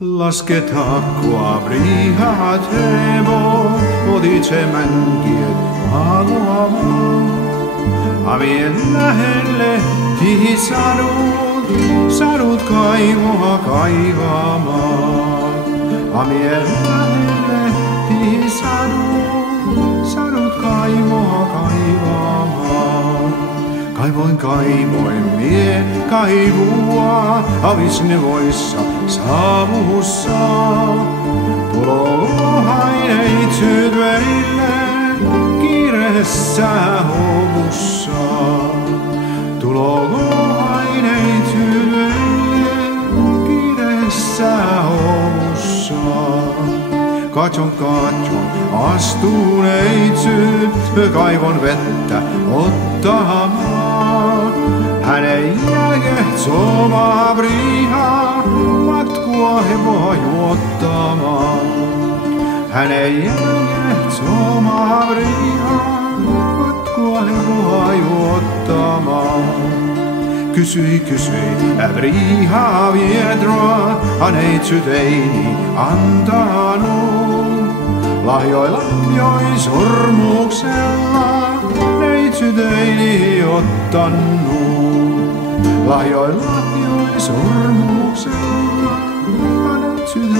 Lasket hakkua prihat hevo, otitse mänkiet haluamaan. Avien lähelle tihi sadut kaivoa kaivamaan. Amien lähelle tihi sadut kaivoa kaivamaan. Kaivoin mie kaivua, avisnevoissa saavussa. Tulohain neitsyt veille, kiireessä hovussa. Tulohain neitsyt veille, kiireessä hovussa. Katson, astun neitsyt, kaivon vettä ottamaan. Hänen jälkeen soma priha, matkua hevoa juottamaan. Hänen jälkeen soma priha, matkua hevoa juottamaan. Kysyi, priha viedroa, neitsyt ei antanut. Lahjoi sormuksella, neitsyt ei ottanut. Lahjoi sormuksella, neitsyt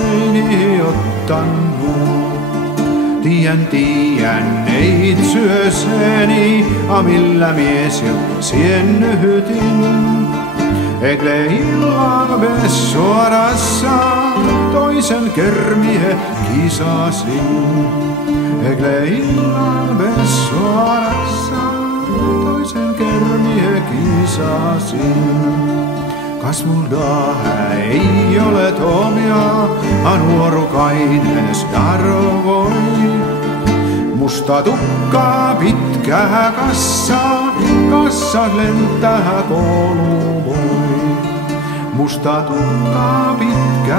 ei ottanut. Tiedän neitsyöseni, millä mies jo siennyhytin. Egle illan vessuarassa toisen kermie kisasin. Egle illan vessuarassa toisen kermie kisasin. Kas multa ei ole tomia, nuorukainen starvoi. Musta tukka pitkä kassa lentää kolumoi. Musta tukka pitkä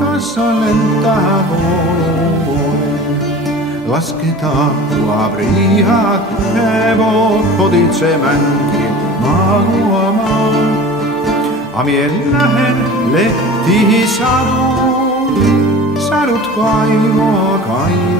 kassa lentää kolumoi. Lasketaan prihat hevo, otitse mänkin maaluamaan. Amien lähelle tihi sadut kaivoa kaivamaan.